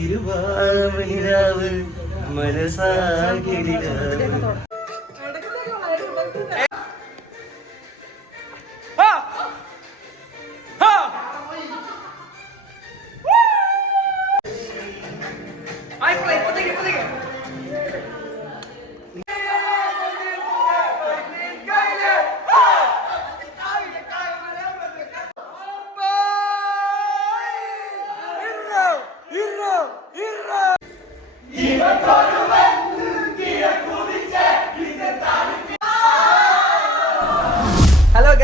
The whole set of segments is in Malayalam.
തിരുവാവണിരാവ് മനസാകിടിരാവ്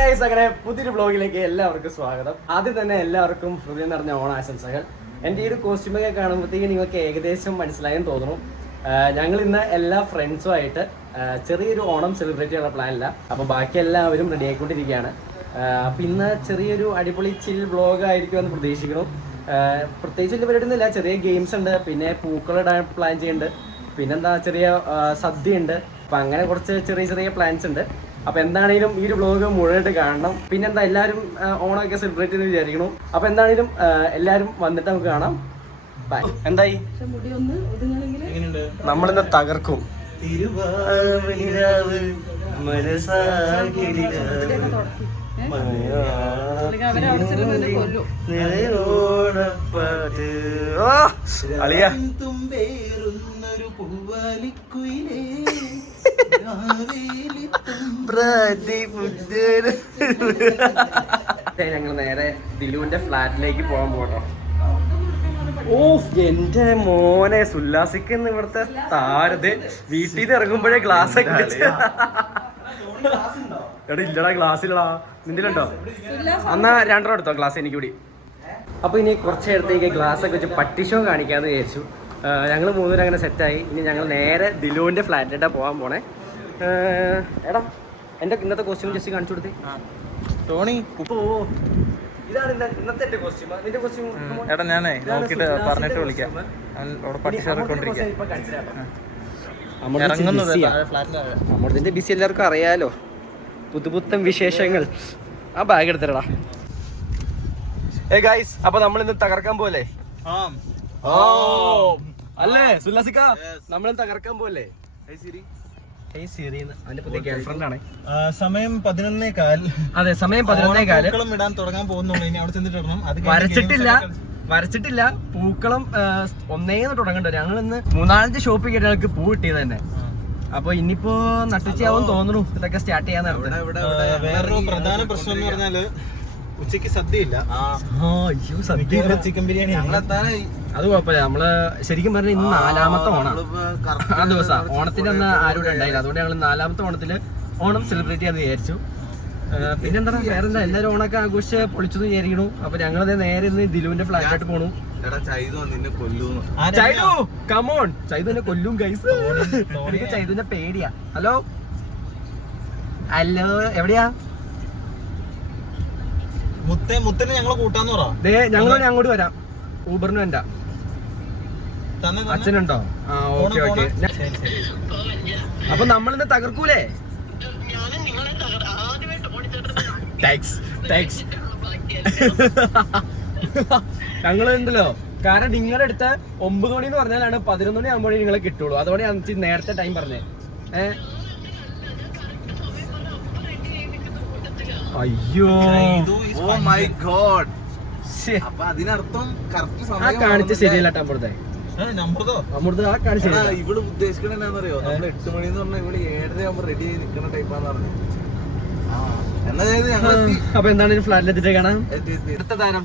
ഗൈസ് അങ്ങനെ പുതിയൊരു ബ്ലോഗിലേക്ക് എല്ലാവർക്കും സ്വാഗതം. ആദ്യം തന്നെ എല്ലാവർക്കും ഹൃദയം നിറഞ്ഞ ഓണാശംസകൾ. എന്റെ ഈ ഒരു കോസ്റ്റ്യൂമൊക്കെ കാണുമ്പോഴത്തേക്ക് നിങ്ങൾക്ക് ഏകദേശം മനസ്സിലായെന്ന് തോന്നുന്നു. ഞങ്ങൾ ഇന്ന് എല്ലാ ഫ്രണ്ട്സുമായിട്ട് ചെറിയൊരു ഓണം സെലിബ്രേറ്റ് ചെയ്യാനുള്ള പ്ലാനില്ല അപ്പോൾ ബാക്കി എല്ലാവരും റെഡി ആയിക്കൊണ്ടിരിക്കുകയാണ്. അപ്പം ഇന്ന് ചെറിയൊരു അടിപൊളി ചിൽ ബ്ലോഗ് ആയിരിക്കും എന്ന് പ്രതീക്ഷിക്കുന്നു പ്രത്യേകിച്ച് വലിയ പരിപാടി ഒന്നുമില്ല ചെറിയ ഗെയിംസ് ഉണ്ട് പിന്നെ പൂക്കളിടാൻ പ്ലാൻ ചെയ്യുന്നുണ്ട്. പിന്നെന്താ ചെറിയ സദ്യ ഉണ്ട് അപ്പം അങ്ങനെ കുറച്ച് ചെറിയ ചെറിയ പ്ലാൻസ് ഉണ്ട്. അപ്പൊ എന്താണേലും ഈ ഒരു ബ്ലോഗ് മുഴുവനായിട്ട് കാണണം. പിന്നെന്താ എല്ലാവരും എല്ലാരും ഓണമൊക്കെ സെലിബ്രേറ്റ് ചെയ്ത് വിചാരിക്കണം അപ്പൊ എന്താണേലും എല്ലാരും എല്ലാവരും വന്നിട്ട് നമുക്ക് കാണാം. ബൈ എന്തായി? നമ്മളിന്ന് തകർക്കും. അളിയ. തുമ്പേറുന്നൊരു പൂവാലിക്കുയിലേ. ഞങ്ങൾ നേരെ ദിലുവിന്റെ ഫ്ലാറ്റിലേക്ക് പോകാൻ പോട്ടോ ഓ എന്റെ മോനെ സുല്ലാസിക്കുന്ന ഇവിടുത്തെ താരത് വീട്ടിൽ നിന്ന് ഇറങ്ങുമ്പോഴേ ഗ്ലാസ് ഒക്കെ എടാ ഇല്ലടാ ഗ്ലാസ് ഇല്ലടാ. നിന്തിലുണ്ടോ? എന്നാ രണ്ടെണ്ണം എടുത്തോ ഗ്ലാസ് എനിക്ക് കൂടി. അപ്പൊ ഇനി കുറച്ച് നേരത്തേക്ക് ഗ്ലാസ് ഒക്കെ വെച്ച് പട്ടിഷോ കാണിക്കാന്ന് വിചാരിച്ചു. ഞങ്ങൾ മൂന്നുപേരും അങ്ങനെ സെറ്റായി ഇനി ഞങ്ങൾ നേരെ ദിലുവിന്റെ ഫ്ലാറ്റിലോട്ടാ പോകാൻ പോണേ. എടാ എന്റെ ഇന്നത്തെ കോസ്റ്റ്യൂം ജസ്റ്റ് കാണിച്ചു കൊടുത്തേ. ടോണി? ഓ ഇതാണ് ഇന്ന- ഇന്നത്തെ കോസ്റ്റ്യൂം നിന്റെ കോസ്റ്റ്യൂം എടാ ഞാനേ നോക്കിട്ട് പറഞ്ഞിട്ട് വിളിക്കാം. അവിടെ പട്ടി ചേർക്കൊണ്ടിരിക്കാം ഇറങ്ങുന്നത് ബിസി എല്ലാവർക്കും അറിയാലോ. പുതുപുത്തൻ വിശേഷങ്ങൾ. ആ ബാഗ് എടുത്തരടാ ഏ ഗൈസ് അപ്പൊ നമ്മൾ ഇന്ന് തകർക്കാൻ പോലെ? ഓ. അല്ലേ? സുല്ലാസിക്ക? നമ്മൾ തകർക്കാൻ പോലെ? സമയം പതിനൊന്നേ കാൽ അതെ സമയം പതിനൊന്നേ കാൽ പൂക്കളം ഇടാൻ തുടങ്ങാൻ പോകുന്നുള്ളൂ. ഇനി അവിടെ ചെന്നിട്ട് ഇടണം അത് വരച്ചിട്ടില്ല. വരച്ചിട്ടില്ല. പൂക്കളം ഒന്നേന്ന് തുടങ്ങണ്ട ഞങ്ങൾ ഇന്ന് മൂന്നാലഞ്ച് ഷോപ്പിൽ ഞങ്ങൾക്ക് പൂ കിട്ടിയത് തന്നെ. അപ്പൊ ഇനിയിപ്പോ നട്ടുച്ചയാവും തോന്നുന്നു. ഇതൊക്കെ സ്റ്റാർട്ട് ചെയ്യാൻ വേറൊരു പ്രധാന പ്രശ്നം എന്ന് പറഞ്ഞാൽ ഉച്ചയ്ക്ക് സദ്യ ഇല്ല അയ്യോ സദ്യ ചിക്കൻ ബിരിയാണി അത് കുഴപ്പമില്ല. നമ്മൾ ശരിക്കും പറഞ്ഞ ഇന്ന് നാലാമത്തെ ഓണം. ആ ദിവസം. ഓണത്തിന്റെ അന്ന് ആരും ഇവിടെ ഉണ്ടായില്ല. അതുകൊണ്ട് ഞങ്ങൾ നാലാമത്തെ ഓണത്തിൽ ഓണം സെലിബ്രേറ്റ് ചെയ്യാന്ന് വിചാരിച്ചു. പിന്നെന്താ വേറെന്താ? എല്ലാവരും ഓണൊക്കെ ആഘോഷിച്ച് പൊളിച്ചു വിചാരിക്കണു. അപ്പൊ ഞങ്ങൾ നേരെ ഇന്ന് ദിലുവിന്റെ ഫ്ലാറ്റിലോട്ട് പോണു. ചൈതു കമോൺ ചൈതുവിനെ കൊല്ലും ഗൈസ് എനിക്ക് ചൈതുവിനെ പേടിയാ. ഹലോ ഹലോ എവിടെയാ? മുത്തേ മുത്തനെ ഞങ്ങളെ കൂട്ടാന്ന് പറ. ദേ ഞങ്ങൾ അങ്ങോട്ട് വരാം. ഊബറിന് വേണ്ട. അച്ഛനുണ്ടോ? ആ ഓക്കെ ഓക്കെ. അപ്പൊ നമ്മളിന്ന് തകർക്കൂലേ? താങ്ക്സ് താങ്ക്സ് ഞങ്ങൾ ഉണ്ടല്ലോ കാരണം നിങ്ങളുടെ അടുത്ത് ഒമ്പത് മണി എന്ന് പറഞ്ഞാലാണ് പതിനൊന്ന് മണി ആകുമ്പോഴേ നിങ്ങളെ കിട്ടുള്ളൂ. അതുകൊണ്ട് ഞാൻ നേരത്തെ ടൈം പറഞ്ഞേ. ഏ? അയ്യോ ഓ മൈ ഗോഡ്. അപ്പൊ അതിനർത്ഥം കറക്റ്റ് കാണിച്ച ശരിയല്ല കേട്ടോ അമൃതേ ആ കാണിച്ച ഇവൾ ഉദ്ദേശിക്കണ എന്നാന്നറിയോ നമ്മൾ എട്ട് മണി എന്ന് പറഞ്ഞാൽ ഇവൾ ഏഴര ആകുമ്പോ റെഡി ആയി നിക്കണ ടൈപ്പാന്ന് പറഞ്ഞു അപ്പൊ എന്താണ് ഫ്ലാറ്റിൽ എത്തിയിട്ട് കാണാം അടുത്ത താരം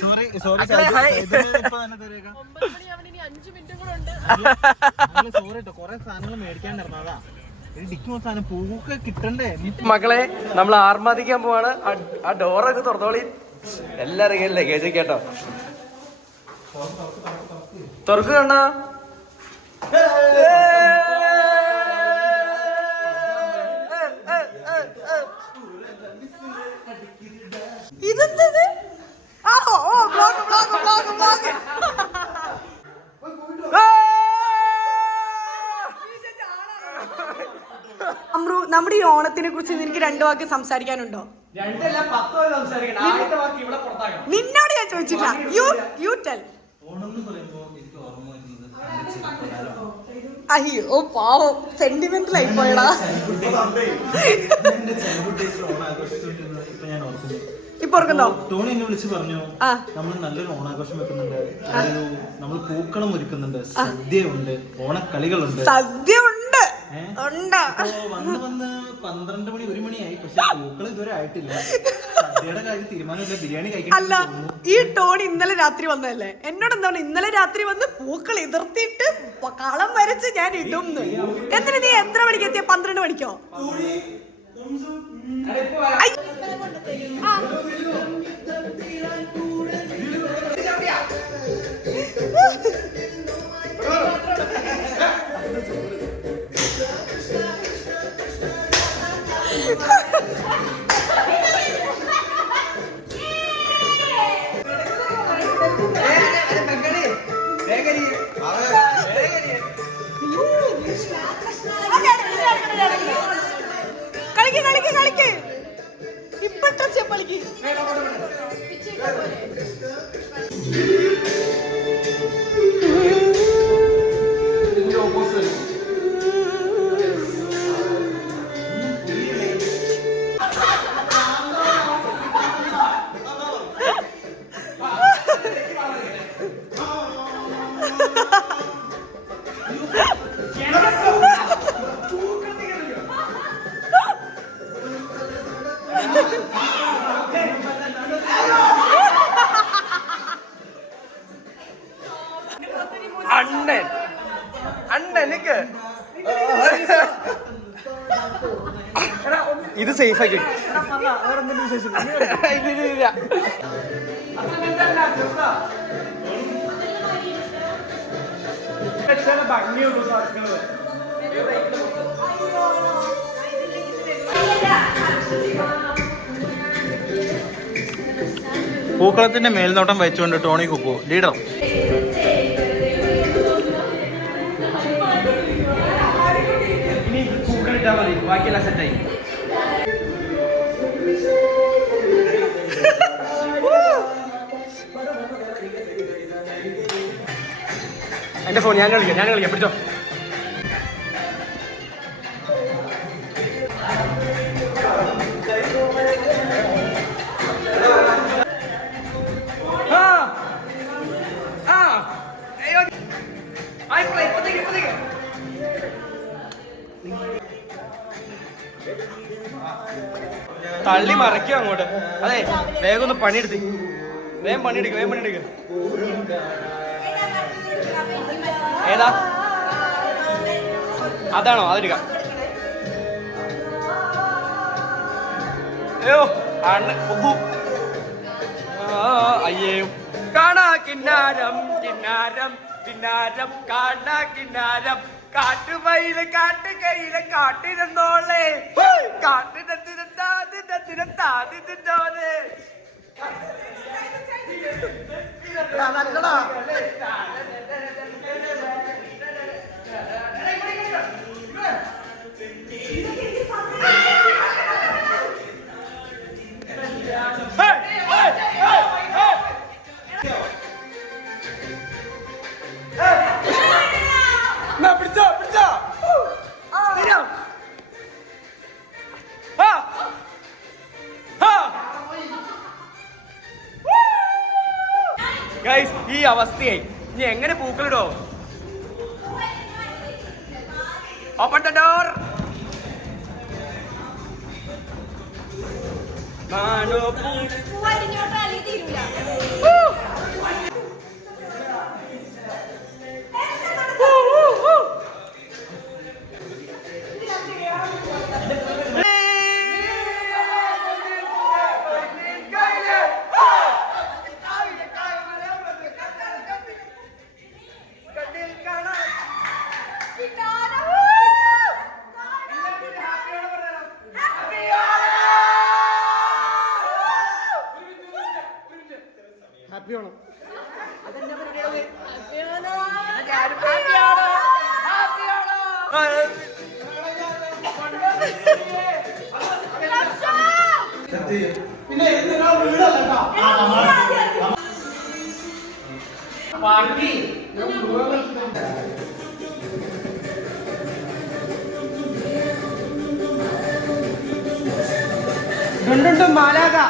സോറി സോറി. ഇപ്പൊ തന്നെ തരേക്കാം. സോറി കേട്ടോ കൊറേ സാധനങ്ങൾ മേടിക്കാണ്ടിരുന്നു അതാ. മക്കളെ നമ്മൾ ആർമാദിക്കാൻ പോവാണ്. ആ- ഡോറൊക്കെ തുറന്നോളി. എല്ലാരും ലഗേജ് കേട്ടോ തുറക്ക് കണ്ണ. അമ്രു നമ്മുടെ ഈ ഓണത്തിനെ കുറിച്ച് നിനക്ക് രണ്ടു വാക്ക് സംസാരിക്കാനുണ്ടോ? നിന്നോട് ഞാൻ ചോദിച്ചിട്ടില്ല. You you tell. അയ്യോ പാവം. സെന്റിമെന്റൽ ആയി പോയടാ. ഓർക്കുന്നോ ടോണി എന്നെ വിളിച്ച് പറഞ്ഞു നമ്മൾ നല്ലൊരു ഓണാഘോഷം വെക്കുന്നുണ്ട്. നമ്മൾ പൂക്കളം ഒരുക്കുന്നുണ്ട്. സദ്യയുണ്ട് ഓണക്കളികളുണ്ട്. സദ്യ ഉണ്ട്? വന്ന് വന്ന് പന്ത്രണ്ട് മണി ഒരു മണിയായി. പക്ഷെ പൂക്കൾ ഇതുവരെ ആയിട്ടില്ല. കാര്യം തീരുമാനമില്ല. ബിരിയാണി അല്ല ഈ ടോൺ ഇന്നലെ രാത്രി വന്നതല്ലേ? എന്നോട് എന്താണ് ഇന്നലെ രാത്രി വന്ന് പൂക്കൾ എതിർത്തിട്ട് കളം വരച്ച് ഞാൻ ഇടും എന്തിനാ നീ എത്ര മണിക്ക് എത്തിയ? പന്ത്രണ്ട് മണിക്കോ? ഐ. കളിക്ക് കളിക്ക് കളിക്ക്. ഇത് സേഫ് ആക്കി. പൂക്കളത്തിന്റെ മേൽനോട്ടം വെച്ചുകൊണ്ട് ടോണി കുപ്പു ലീഡർ ബാക്കിയെല്ലാം സെറ്റായി എന്റെ ഫോൺ ഞാൻ കളിക്കാം ഞാൻ കളിക്കാം. പിടിച്ചോ. തള്ളി മറയ്ക്കും അങ്ങോട്ട്. അതെ വേഗം ഒന്ന് പണിയെടുത്ത് വേഗം പണിയെടുക്ക വേഗം പണിയെടുക്ക. ഏതാ? അതാണോ? അതെടുക്കാം. അയ്യേ. കാണാ കിന്നാരം കിന്നാരം കിന്നാരം കാണാ കിന്നാരം. കാട്ടുമയിൽ കാട്ടുകയിൽ കാട്ടിരുന്നോളെ. കാട്ടിനെത്തിനെത്താതിനെത്തിനെത്താതിന്നോളെ പിടിച്ചോ അവസ്ഥയായി. ഇനി എങ്ങനെ പൂക്കളിടോ? ഓപ്പൺ ദ ഡോർ ആണോ പൂ రెండు మాలాగా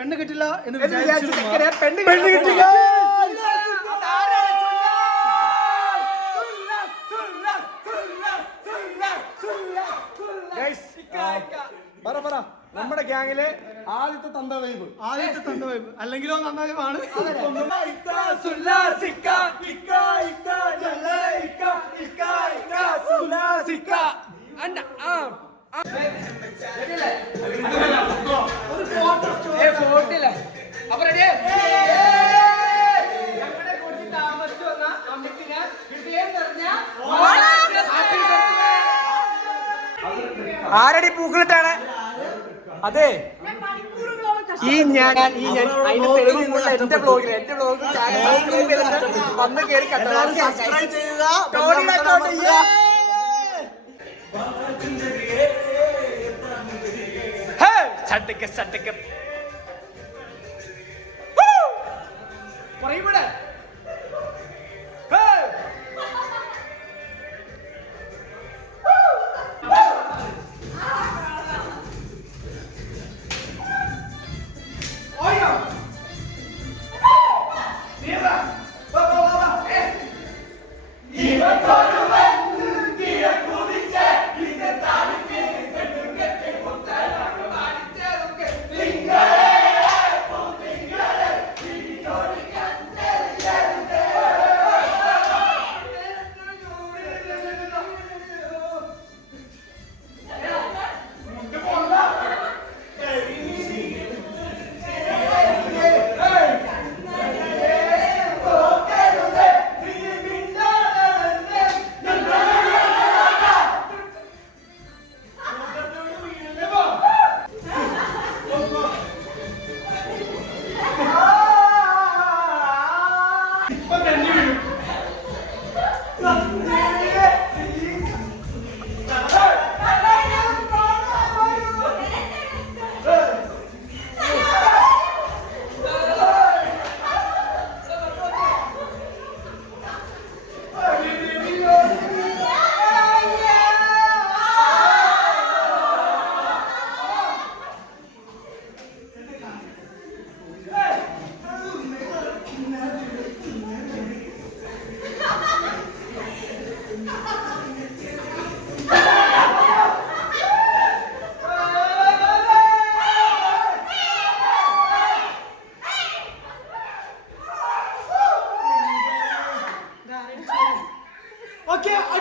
പെണ്ണ് കിട്ടില്ല എന്ന് വിചാരിച്ചു പെണ്ണ് കിട്ടില്ല? പറ പറ. നമ്മുടെ ഗ്യാങ്ങിലെ ആദ്യത്തെ തന്ത വൈബ് ആദ്യത്തെ തന്ത വൈബ് അല്ലെങ്കിലോ നന്നായമാണ് അപ്പൊ ഞാൻ ഈ ഞാൻ അതിന്റെ തെളിവ് മുഴുവൻ എന്റെ ബ്ലോഗിൽ എന്റെ ബ്ലോഗ് ചാനൽ സബ്സ്ക്രൈബ് ചെയ്തിട്ട് വന്ന് കയറി കണ്ടതാണ് ചെയ്യുക account, yeah. Hey, ചട്ടിക്ക് ചട്ടിക്ക് Woo!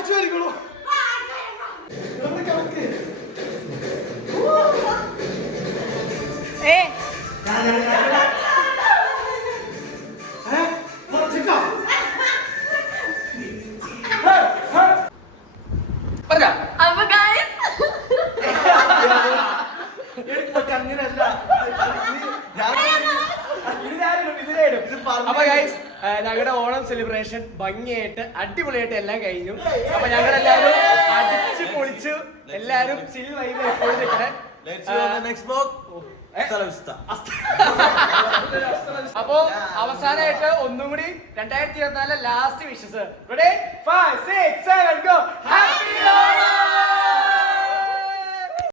അടിച്ചു വരിക്കണു കണക്ക് അപ്പൊ guys, അങ്ങനെയല്ല. അപ്പൊ ഗൈസ് ഞങ്ങളുടെ ഓണം സെലിബ്രേഷൻ ഭംഗിയായിട്ട് അടിപൊളിയായിട്ട് എല്ലാം കഴിഞ്ഞു. അപ്പൊ ഞങ്ങളെല്ലാവരും അടിച്ചു പൊളിച്ചു ചിൽ വൈബ് എപ്പോഴും നിൽക്കണേ. അപ്പോ അവസാനമായിട്ട് ഒന്നും കൂടി രണ്ടായിരത്തി ഇരുപത്തിനാല് last wishes ready five six seven go happy